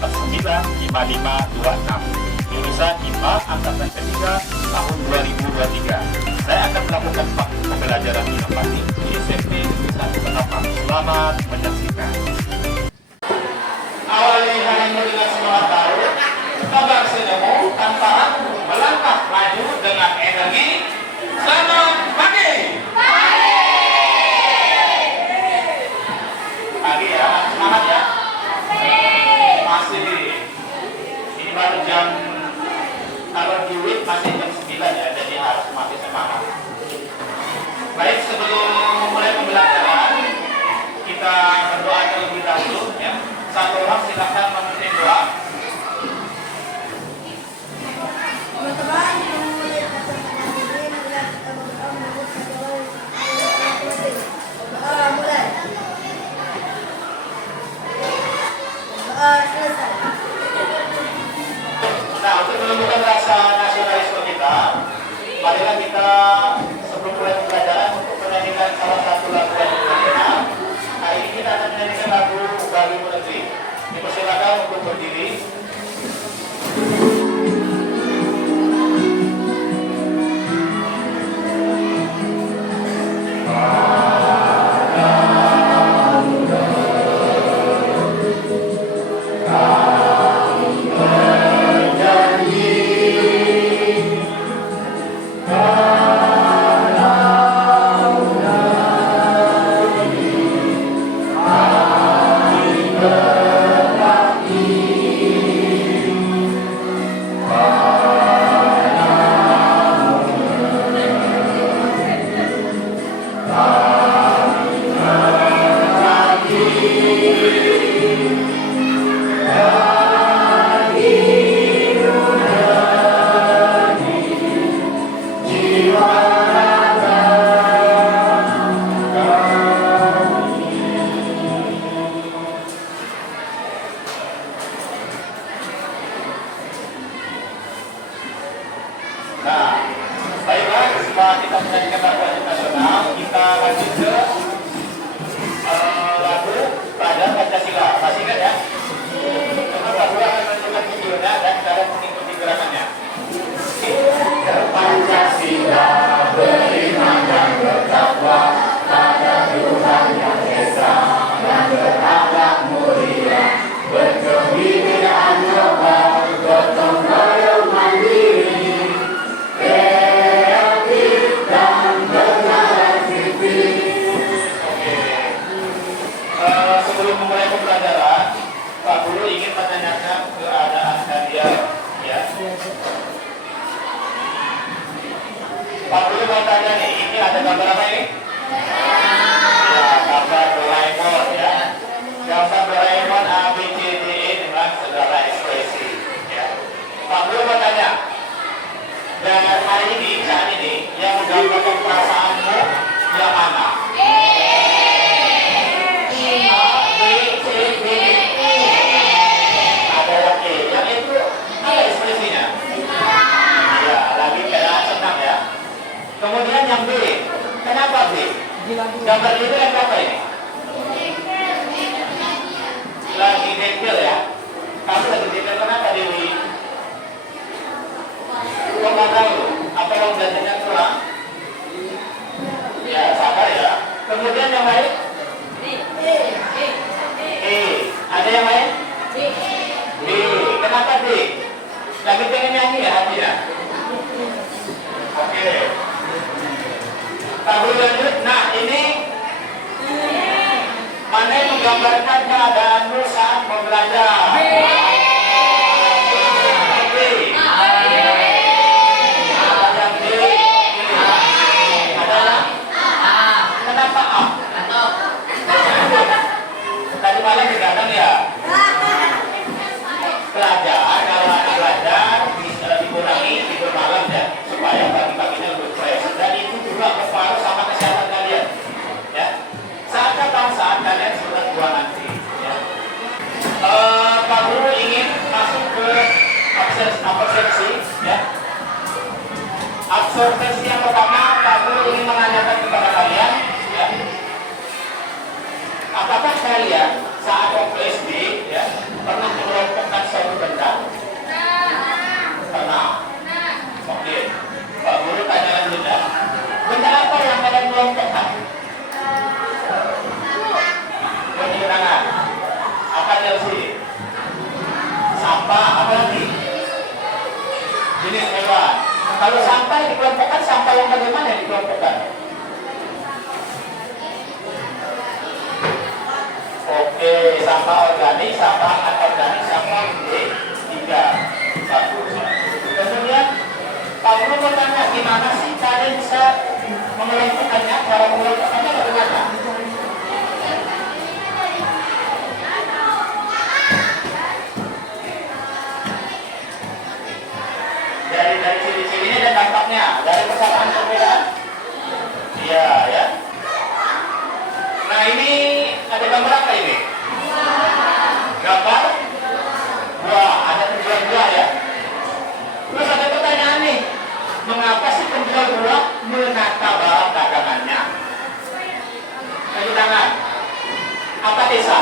95526. Jurusan IPA Angkatan ketiga tahun 2023. Saya akan melakukan pembelajaran inovasi di SMP 1 Ketapang. Selamat menyaksikan. Awali harimu dengan semangat baru, kabar sedamu tanpa ragu melangkah maju dengan energi. Selamat pagi. Pagi ya, semangat ya. Masih ini baru jam, kalau di WIB masih jam 9 ya, jadi harus masih semangat. Baik, sebelum mulai pembelajaran kita berdoa terlebih dahulu ya. Satu orang silakan memimpin doa. Nah, untuk menumbuhkan rasa nasionalisme kita, marilah kita sebelum mulai pembelajaran untuk menyanyikan salah satu lagu yang kita. Hari ini kita akan menyanyikan lagu Bagimu Negeri. Dipersilakan untuk berdiri. Nah, baiklah, setelah kita menyanyikan lagu nasional, kita lanjut ke lagu pada Pancasila. Masih ingat ya? Karena lagu akan menunjukkan videonya dan kalian mengikuti gerakannya. Pancasila beriman dan bertakwa pada Tuhan yang Esa dan berakhlak mulia, berkebudayaan global, gotong royong mandiri, kreatif dan bernalar kritis. Oke. Sebelum memulai pembelajaran, Pak Guru ingin menanyakan keadaan kalian, ya. Pak Guru mau tanya nih, ini ada gambar apa ini? Ya, gambar Doraemon ya. Gambar Doraemon A, B, C, D, E dengan segala ekspresi. Ya. Pak Guru mau tanya, dan hari ini, saat ini, yang menggambarkan perasaanmu yang mana? A, B, C, D, E. Ada yang E. Yang itu apa ekspresinya? Ya, lagi kayak senang ya. Kemudian yang B, kenapa B? Gambar itu yang apa ini? Lagi detail ya. Kamu lagi detail kenapa Dewi? Kok nggak tahu? Apa yang belajarnya kurang? Ya, sabar ya. Kemudian yang lain? E. Ada yang lain? D. Kenapa D? Lagi pengen nyanyi ya hatinya? Oke. Tahu lanjut. Nah, ini mana yang menggambarkan keadaanmu saat mau belajar? Kenapa A? Tadi malam digadang ya? Belajar, kalau anak belajar bisa dikurangi tidur malam ya, supaya pagi-paginya lebih fresh. Dan itu juga berpengaruh sama kesehatan kalian. Ya, saat kalian sudah tua nanti. Ya. Pak Guru ingin masuk ke absorpsi, ya. Absorpsi yang pertama, Pak Guru ingin menanyakan kepada kalian, ya. Apakah kalian saat waktu SD, ya, pernah mengelompokkan Kalau sampah dikelompokkan, sampah yang bagaimana yang dikelompokkan? Oke, sampah organik, sampah anorganik, sampah B3. Bagus. Kemudian Pak Guru bertanya, gimana sih kalian bisa mengelompokkannya? Cara mengelompokkannya bagaimana? Dari ciri-cirinya dan dampaknya, dari persamaan perbedaan. Iya, ya. Nah, ini ada gambar apa ini? Gambar buah, ada penjual buah ya. Terus ada pertanyaan nih, mengapa sih penjual buah menata barang dagangannya? Tepuk tangan. Apa desa?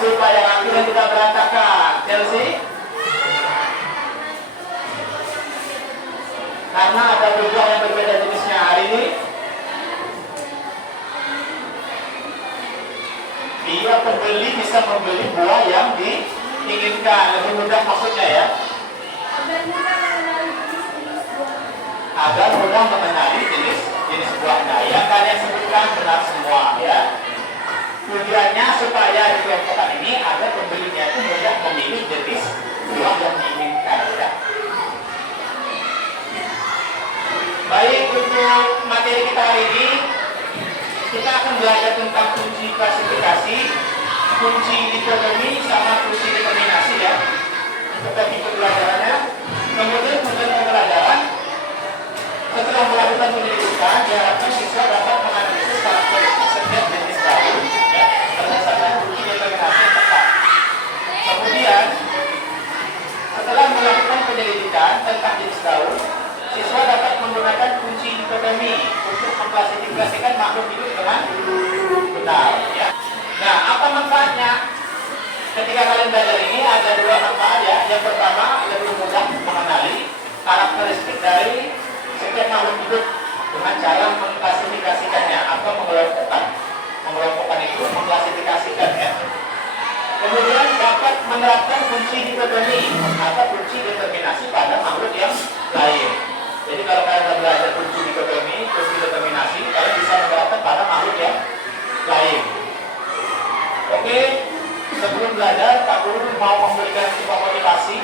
Supaya akhirnya tidak berantakan. Chelsea? Karena ada buah yang berbeda jenisnya hari ini. Dia pembeli bisa membeli buah yang diinginkan, lebih mudah maksudnya ya. Agar mudah mengenali jenis buahnya. Yang kalian sebutkan benar semua ya. Tujuannya supaya di kelompokkan ini agar pembelinya itu mudah memilih jenis buah yang diinginkan ya. Baik, untuk materi kita hari ini kita akan belajar tentang kunci klasifikasi, kunci dikotomi, sama kunci determinasi ya. Tetap ikut pelajarannya. Kemudian tujuan pembelajaran setelah melakukan penyelidikan, diharapkan siswa dapat menganalisis karakteristik setiap jenis daun ya, berdasarkan kunci determinasi yang tepat. Kemudian setelah melakukan penyelidikan tentang jenis daun, siswa dapat menggunakan kunci dikotomi untuk mengklasifikasikan makhluk hidup dengan benar ya. Nah, apa manfaatnya? Ketika kalian belajar ini ada dua manfaat ya. Yang pertama, lebih mudah mengenali karakteristik dari setiap makhluk hidup dengan cara mengklasifikasikannya atau mengelompokkan. Mengelompokkan itu mengklasifikasikan ya. Kemudian dapat menerapkan kunci dikotomi atau kunci determinasi pada makhluk yang lain. Jadi kalau kalian belajar kunci dikotomi, kunci determinasi, kalian bisa menerapkan pada makhluk yang lain. Oke, sebelum belajar, Pak Guru mau memberikan sebuah motivasi.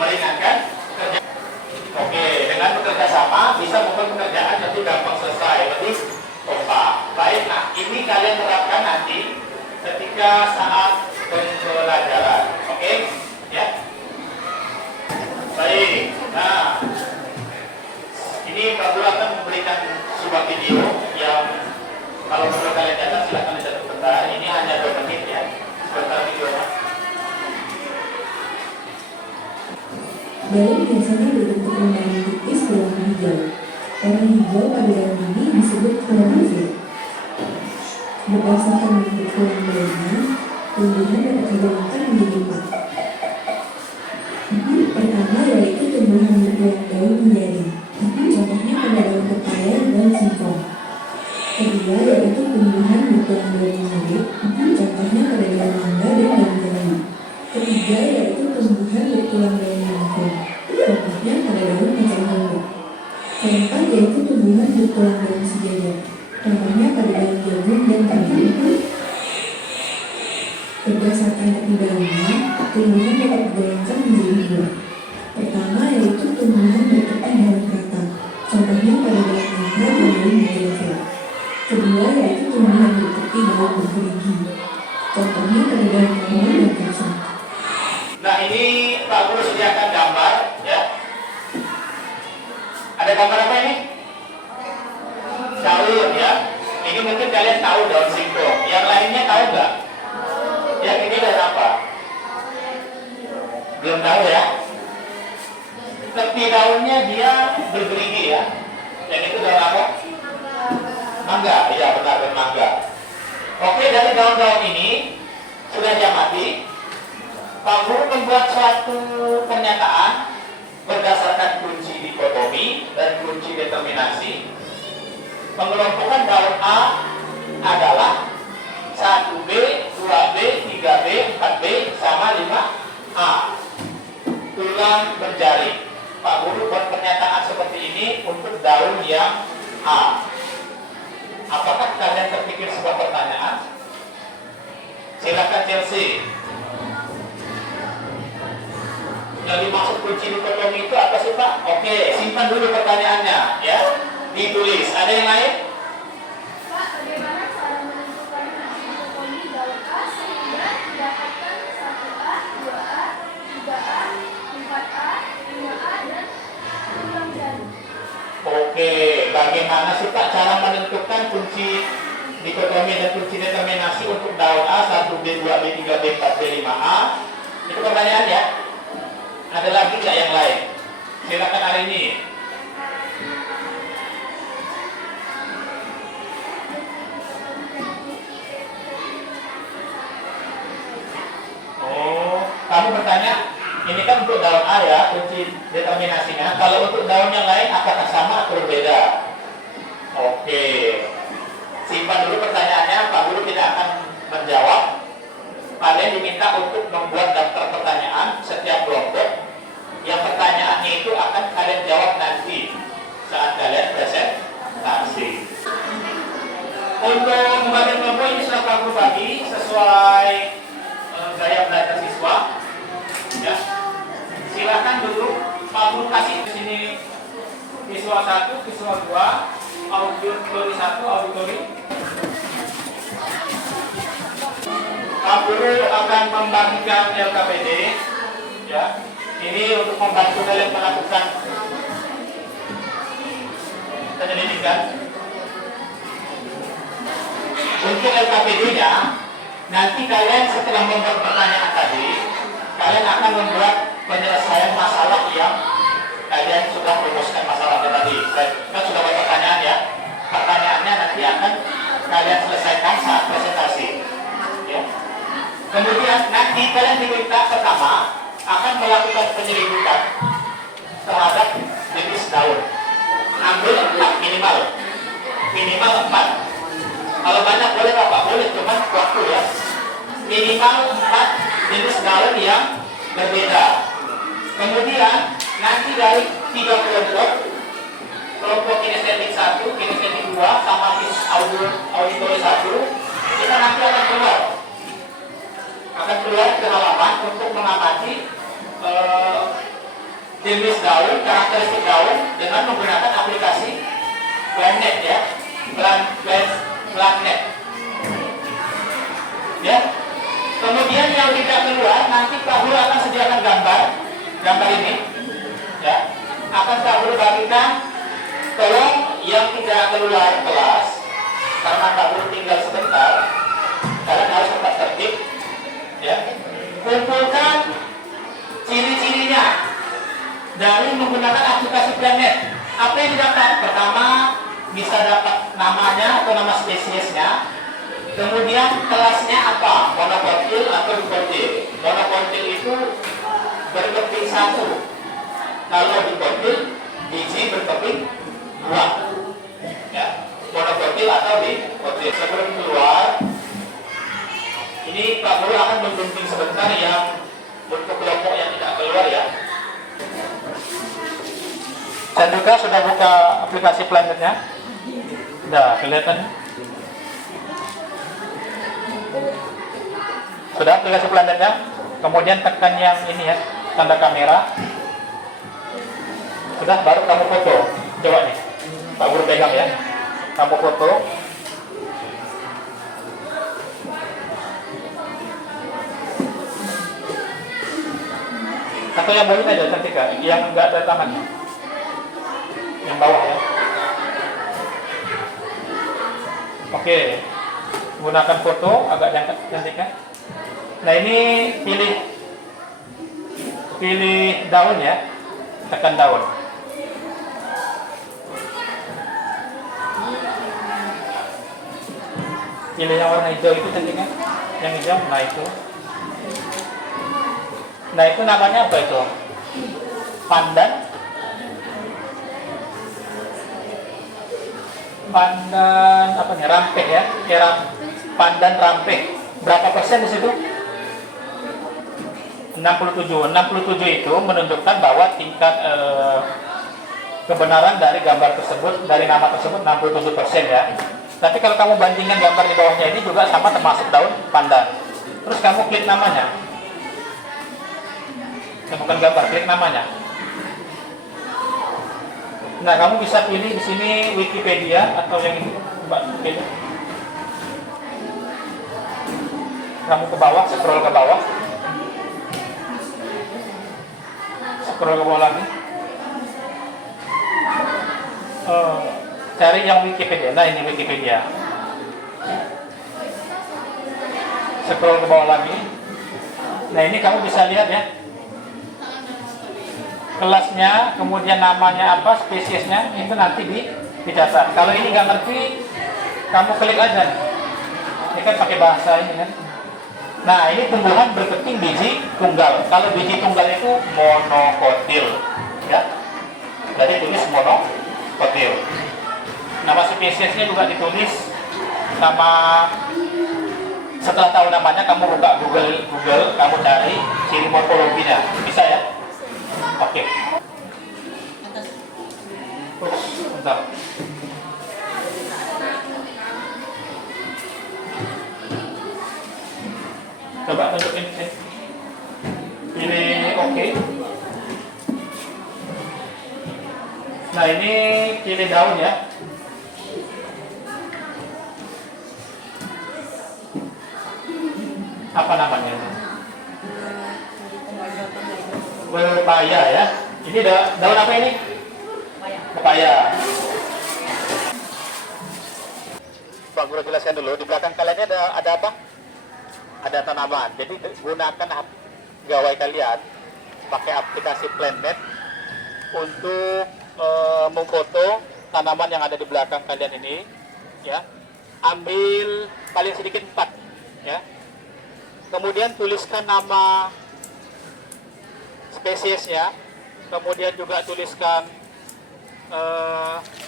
Meringankan pekerjaan. Oke, dengan bekerja sama bisa membuat pekerjaan lebih gampang selesai, lebih kompak. Baik, nah ini kalian terapkan nanti ketika saat pembelajaran. Oke, ya. Baik, nah ini Pak Guru akan memberikan sebuah video yang kalau perlu kalian catat silahkan dicatat peta. Ini hanya 2 menit ya, sebentar videonya. Daun biasanya berbentuk lembaran tipis berwarna hijau. Warna hijau pada daun ini disebut klorofil. Berdasarkan bentuk tulang daunnya, tumbuhan dapat digolongkan menjadi 4. Pertama yaitu tumbuhan bertulang daun menjadi. Contohnya pada daun pepaya dan singkong. Kedua yaitu tumbuhan bertulang daun menjadi. Contohnya pada daun mangga dan daun jambu. Ketiga yaitu tumbuhan bertulang daun melengkung. Contohnya pada daun kacang hijau. Keempat yaitu tumbuhan bertulang daun sejajar. Contohnya pada daun jagung dan kangkung. Berdasarkan arti daunnya, tumbuhan dapat digolongkan menjadi 2. Pertama yaitu tumbuhan berpetih daun kata. Contohnya pada daun mangga dan daun modelevia. Kedua yaitu tumbuhan berpetih daun bergerigi. Contohnya pada daun mawar dan kacang. Nah ini Pak Guru sediakan gambar ya. Ada gambar apa ini? Daun ya. Ini mungkin kalian tahu daun singkong. Yang lainnya tahu nggak? Yang ini daun apa? Belum tahu ya. Tepi daunnya dia bergerigi ya. Dan itu daun apa? Mangga. Iya benar, daun mangga. Oke, dari daun-daun ini sudah diamati. Pak Guru membuat suatu pernyataan berdasarkan kunci dikotomi dan kunci determinasi. Pengelompokan daun A adalah 1B, 2B, 3B, 4B, sama 5A. Tulang berjari. Pak Guru buat pernyataan seperti ini untuk daun yang A. Apakah kalian terpikir sebuah pertanyaan? Silakan Chelsea. Yang dimaksud kunci dikotomi itu apa sih Pak? Oke, simpan dulu pertanyaannya ya. Ditulis. Ada yang lain? Pak, bagaimana cara menentukan kunci dikotomi daun A sehingga didapatkan 1A, 2A, 3A, 4A, 5A, dan tulang jari? Oke, bagaimana sih Pak cara menentukan kunci dikotomi dan kunci determinasi untuk daun A 1B, 2B, 3B, 4B, 5A? Itu pertanyaan ya. Ada lagi nggak yang lain? Silakan hari ini. Oh, kamu bertanya, ini kan untuk daun A ya, kunci determinasinya. Kalau untuk daun yang lain, apakah sama atau berbeda? Oke, simpan dulu pertanyaannya. Pak Guru tidak akan menjawab. Kalian diminta untuk membuat daftar pertanyaan setiap kelompok. Yang pertanyaannya itu akan kalian jawab nanti saat kalian presentasi. Untuk membagi kelompok ini sudah Pak Guru bagi sesuai gaya belajar siswa. Ya, silakan duduk. Pak Guru kasih di sini siswa 1, siswa 2, auditori 1, auditori. Pak Guru akan membagikan LKPD ya. Ini untuk membantu kalian melakukan penyelidikan. Untuk LKPD-nya, nanti kalian setelah membuat pertanyaan tadi, kalian akan membuat penyelesaian masalah yang kalian sudah rumuskan masalahnya tadi. Kan sudah buat pertanyaan ya. Pertanyaannya nanti akan kalian selesaikan saat presentasi. Ya. Kemudian nanti kalian diminta pertama akan melakukan penyelidikan terhadap jenis daun. Ambil 4 minimal. Minimal 4. Kalau banyak boleh Bapak, boleh, cuman waktu ya. Minimal 4 jenis daun yang berbeda. Kemudian nanti dari 3 kelompok, kelompok kinestetik 1, kinestetik 2, sama auditori 1, kita nanti akan keluar ke halaman untuk mengamati jenis daun, karakteristik daun dengan menggunakan aplikasi Planet ya, Planet. Ya. Kemudian yang tidak keluar nanti Pak Guru akan sediakan gambar ini, ya, akan Pak Guru bagikan. Tolong yang tidak keluar kelas karena Pak Guru tinggal sebentar, kalian harus tetap tertib, ya. Kumpulkan ciri-cirinya dari menggunakan aplikasi Planet. Apa yang didapat? Pertama, bisa dapat namanya atau nama spesiesnya. Kemudian kelasnya apa? Monokotil atau dikotil. Monokotil itu berkeping 1. Kalau dikotil, biji berkeping 2. Ya, monokotil atau dikotil. Sebelum keluar, ini Pak Guru akan membimbing sebentar yang untuk kelompok yang tidak keluar ya. Dan juga sudah buka aplikasi Planetnya. Sudah kelihatan. Sudah aplikasi Planetnya. Kemudian tekan yang ini ya, tanda kamera. Sudah, baru kamu foto. Coba nih, Pak Guru pegang ya. Kamu foto. Atau yang bawah aja cantika, yang enggak ada tangannya. Yang bawah ya. Oke. Gunakan foto agak diangkat cantika. Nah, ini pilih daun ya. Tekan daun. Pilih yang warna hijau itu cantiknya. Yang hijau, nah itu. Nah, itu namanya apa itu? Pandan apa nih? Rampeh ya? Pandan rampeh. Berapa persen di situ? 67. 67 itu menunjukkan bahwa tingkat kebenaran dari gambar tersebut, dari nama tersebut 67% ya. Tapi kalau kamu bandingkan gambar di bawahnya ini juga sama, termasuk daun pandan. Terus kamu klik namanya. Bukan gambar, klik namanya. Nah, kamu bisa pilih di sini Wikipedia atau yang ini, Mbak, pilih. Kamu ke bawah, scroll ke bawah. Scroll ke bawah lagi. Cari yang Wikipedia. Nah, ini Wikipedia. Scroll ke bawah lagi. Nah, ini kamu bisa lihat ya. Kelasnya, kemudian namanya apa, spesiesnya, itu nanti dicatat. Kalau ini nggak ngerti, kamu klik aja. Ini kan pakai bahasa ini kan. Nah, ini tumbuhan berkeping biji tunggal. Kalau biji tunggal itu monokotil, ya. Jadi tulis monokotil. Nama spesiesnya juga ditulis sama. Setelah tahu namanya, kamu buka Google, kamu cari ciri morfologinya, bisa ya. Oke. Bentar. Coba tunjukin sini. Pilih oke. Nah, ini pilih daun ya. Apa namanya? Pepaya ya. Ini daun apa ini? Pepaya. Pak Guru jelaskan dulu. Di belakang kalian ada apa? Ada tanaman. Jadi gunakan gawai kalian pakai aplikasi Planet untuk memfoto tanaman yang ada di belakang kalian ini. Ya. Ambil paling sedikit 4. Ya. Kemudian tuliskan nama spesiesnya, kemudian juga tuliskan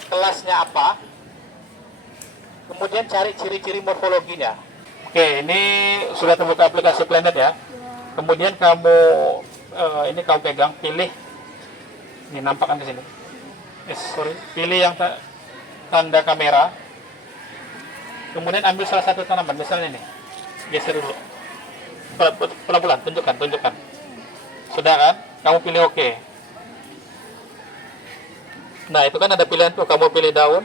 kelasnya apa, kemudian cari ciri-ciri morfologinya. Oke, ini sudah terbuka aplikasi Planet ya. Kemudian kamu ini kamu pegang, pilih, ini nampakkan di sini. Pilih yang tanda kamera. Kemudian ambil salah satu tanaman, misalnya ini, geser dulu. Pelan-pelan, tunjukkan. Sudah kan? Kamu pilih oke. Nah, itu kan ada pilihan tuh, kamu pilih daun.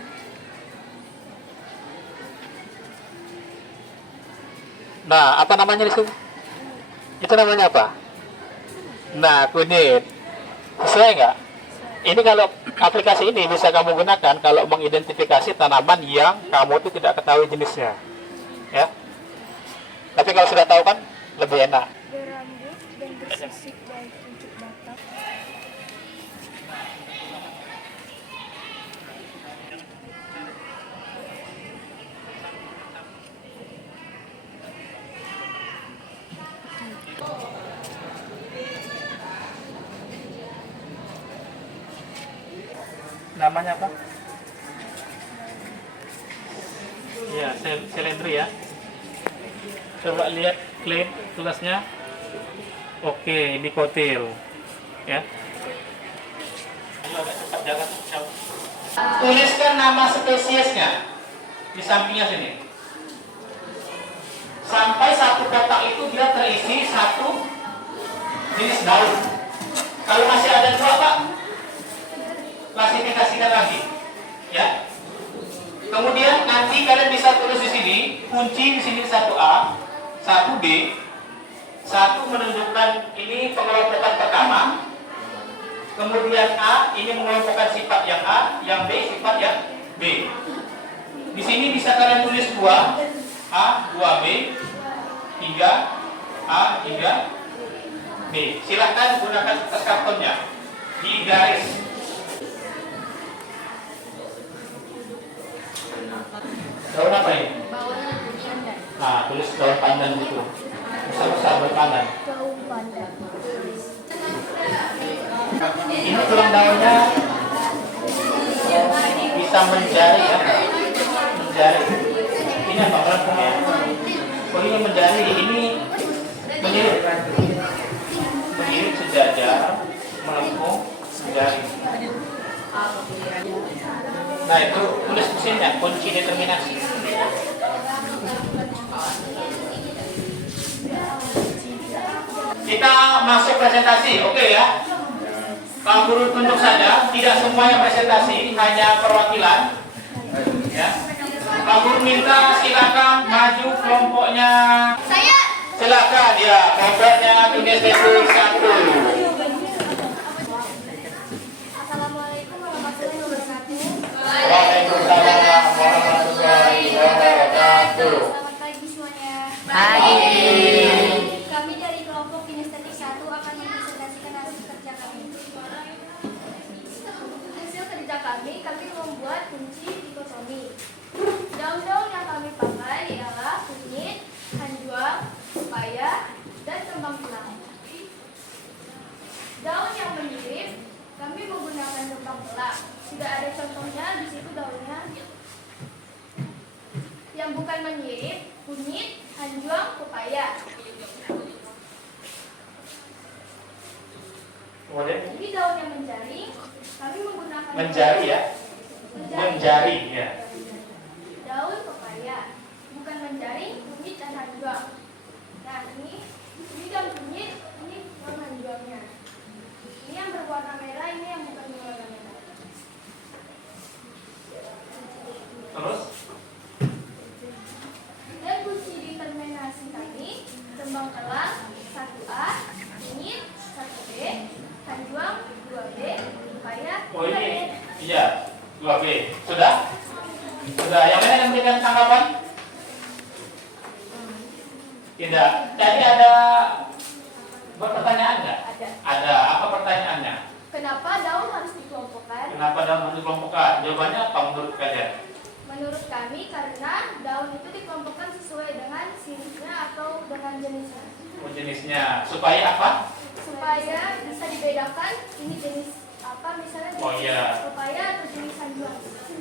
Nah, apa namanya di situ? Itu namanya apa? Nah, kunyit. Sesuai nggak? Ini kalau aplikasi ini bisa kamu gunakan kalau mengidentifikasi tanaman yang kamu itu tidak ketahui jenisnya. Ya. Tapi kalau sudah tahu kan lebih enak. Berambut dan bersisik baik untuk Batak. Namanya apa? Ya, selendri ya. Coba lihat klaim tugasnya. Oke, ini kotil. Ya. Tuliskan nama spesiesnya di sampingnya sini. Sampai satu kotak itu dia terisi satu jenis daun. Kalau masih ada dua, Pak, klasifikasikan lagi. Ya. Kemudian nanti kalian bisa tulis di sini, kunci di sini 1A, 1B, 1 menunjukkan ini pengelompokan pertama. Kemudian A ini mengelompokkan sifat yang A, yang B sifat yang B. Di sini bisa kalian tulis 2 A, 2B, 3 A, 3 B. Silahkan gunakan kertas kartonnya di garis. Daun apa ini? Nah, tulis daun pandan gitu. Besar-besar daun pandan. Ini tulang daunnya bisa menjari ya. Menjari. Ini apa melengkungnya? Oh, ini menjari. Ini menyirik. Menyirik sejajar, melengkung, menjari. Nah, itu tulis di sini ya, kunci determinasi. Kita masuk presentasi, oke ya? Pak Guru tunjuk saja, tidak semuanya presentasi, hanya perwakilan. Ya. Pak Guru minta silakan maju kelompoknya. Saya. Silakan ya, kelompoknya tulis level 1. Assalamualaikum warahmatullahi wabarakatuh. Waalaikumsalam warahmatullahi wabarakatuh. Selamat pagi semuanya. Pagi. Kami dari kelompok kinestetik 1 akan mempresentasikan hasil kerja kami. Hasil kerja kami membuat kunci dikotomi. Daun-daun yang kami pakai ialah kunyit, hanjuang, pepaya, dan kembang telang. Daun yang mirip kami menggunakan kembang telang. Sudah ada contohnya di situ daunnya. Yang bukan menyirip, kunyit, hanjuang, pepaya. Kemudian Jadi daun yang menjaring, kami menggunakan menjari ya. Menjari ya. daun pepaya, bukan menjaring, kunyit dan hanjuang. Nah ini daun kunyit, ini daun hanjuangnya. Ini yang berwarna merah, ini yang bukan berwarna merah. Terus Dan kunci determinasi kami, kembang telang 1A, kunyit 1B, hanjuang 2B, pepaya 2B. oh ini iya 2B. Sudah? Sudah. Yang mana yang memberikan tanggapan? Tidak. Jadi ada pertanyaan nggak? Ada. Ada. Apa pertanyaannya? Kenapa daun harus dikelompokkan? Kenapa daun harus dikelompokkan? Jawabannya apa menurut kalian? Menurut kami karena daun itu dikelompokkan sesuai dengan siripnya atau dengan jenisnya. Oh, jenisnya. Supaya apa? Supaya bisa dibedakan ini jenis apa, misalnya jenis Oh, iya. pepaya atau jenis hanjuang.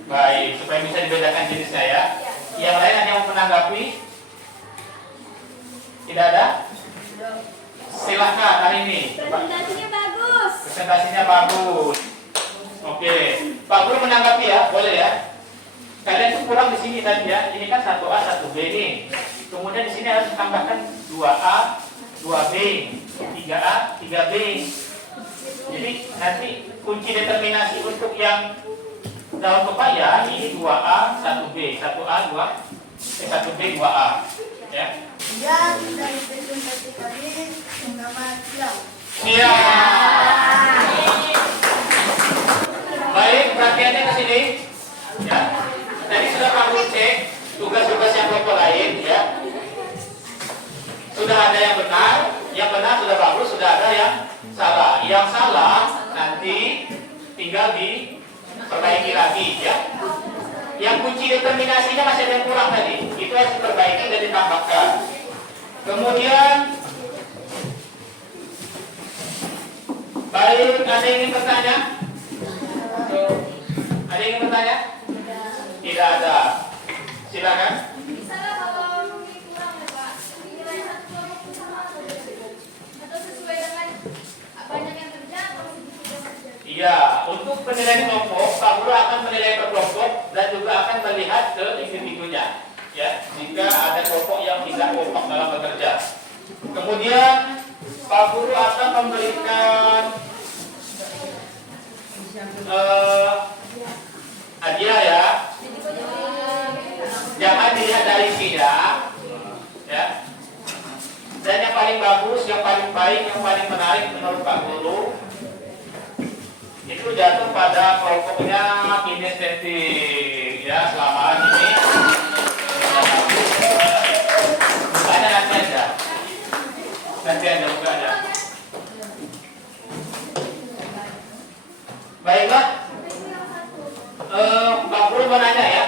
Baik. Supaya bisa dibedakan jenisnya ya. Ya. Yang lain ada yang menanggapi? Tidak ada? Silahkan hari ini. Presentasinya bagus. Presentasinya bagus. Oke. Pak Guru menanggapi ya, boleh ya? Kalian tuh kurang di sini tadi ya. Ini kan 1A, 1B nih. Kemudian di sini harus ditambahkan 2A, 2B, 3A, 3B. Jadi nanti kunci determinasi untuk yang daun pepaya ini 2A, 1B, 1A, 1B, 2A. Ya. Dan dari presentasi kami selamat siang. Siap. Baik. perhatiannya ke sini. Ya. Tadi sudah kamu cek tugas-tugas yang kelompok lain, ya. Sudah ada yang benar sudah bagus, sudah ada yang salah. Yang salah nanti tinggal diperbaiki lagi, ya. Yang kunci determinasinya masih ada yang kurang tadi, itu harus diperbaiki dan ditambahkan. Kemudian, baik, ada yang ingin bertanya? Ada yang ingin bertanya? Tidak ada. Silakan. Misalnya kalau ini kurang ya Pak, nilai satu kelompok sama atau sesuai dengan banyak yang kerja atau sedikit yang kerja? Iya, untuk penilaian kelompok, Pak Guru akan menilai per kelompok dan juga akan melihat ke individunya. Ya, jika ada kelompok yang tidak kompak dalam bekerja. Kemudian Pak Guru akan memberikan hadiah, ya. Jangan dilihat dari isinya, ya. Dan yang paling bagus, yang paling baik, yang paling menarik menurut Pak Guru itu jatuh pada kelompoknya kinestetik, ya. Selama ini bukanya nanti aja, bukanya. Baiklah, Pak Guru mau nanya, ya.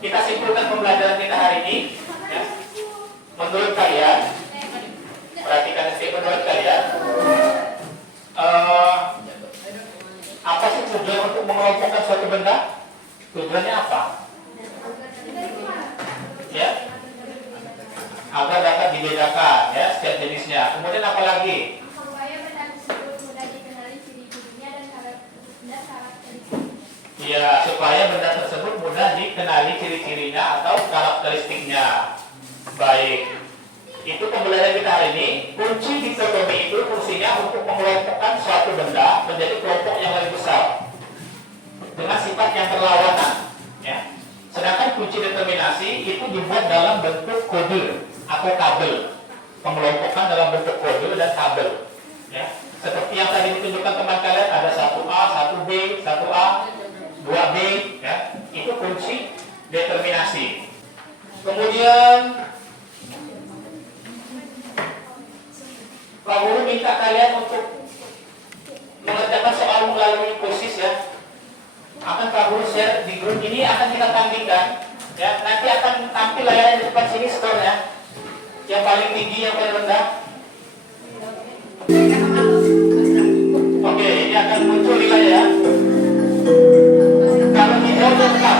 Kita simpulkan pembelajaran kita hari ini, ya. Menurut kalian, perhatikan menurut kalian, apa sih tujuan untuk mengelompokkan suatu benda? Tujuannya apa? Ya, agar dapat dibedakan, ya, setiap jenisnya. Kemudian apa lagi? Supaya benda tersebut mudah dikenali ciri-cirinya dan karakteristik. Ya, supaya benda tersebut mudah dikenali ciri-cirinya atau karakteristiknya. Baik. Itu pembelajaran kita hari ini. Kunci dikotomi itu fungsinya untuk mengelompokkan suatu benda menjadi kelompok yang lebih besar dengan sifat yang berlawanan, ya. Sedangkan kunci determinasi itu dibuat dalam bentuk kode atau tabel. Pengelompokan dalam bentuk kode dan tabel, ya. Seperti yang tadi ditunjukkan teman kalian, ada 1A, 1B, 1A, 2B, ya. Itu kunci determinasi. Kemudian Pak Guru minta kalian untuk mengerjakan soal melalui kursis, ya. Akan Pak Guru share di grup ini, akan kita tandingkan, ya. Nanti akan tampil layar di depan sini skornya. Yang paling tinggi, yang paling rendah. Oke, ini akan muncul nilai, ya. Kalau hijau tetap.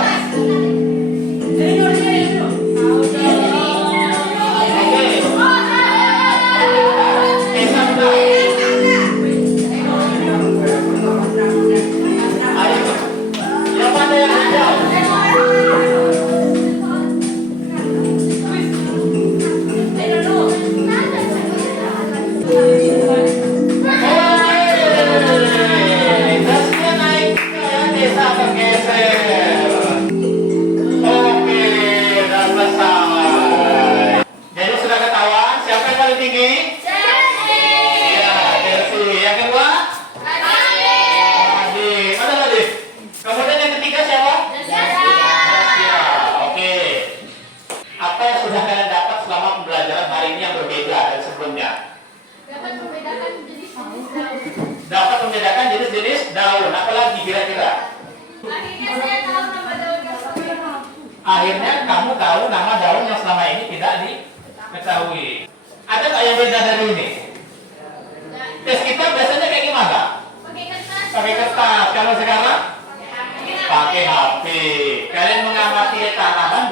Dapat membedakan jenis-jenis daun. Apalagi kira-kira? Akhirnya saya tahu nama daun yang sama. Akhirnya kamu tahu nama daun yang selama ini tidak diketahui. Ada nggak yang beda dari ini? Tes kita biasanya kayak gimana? Pakai kertas. Pakai kertas. Kalau sekarang? Pakai HP. Kalian mengamati tanaman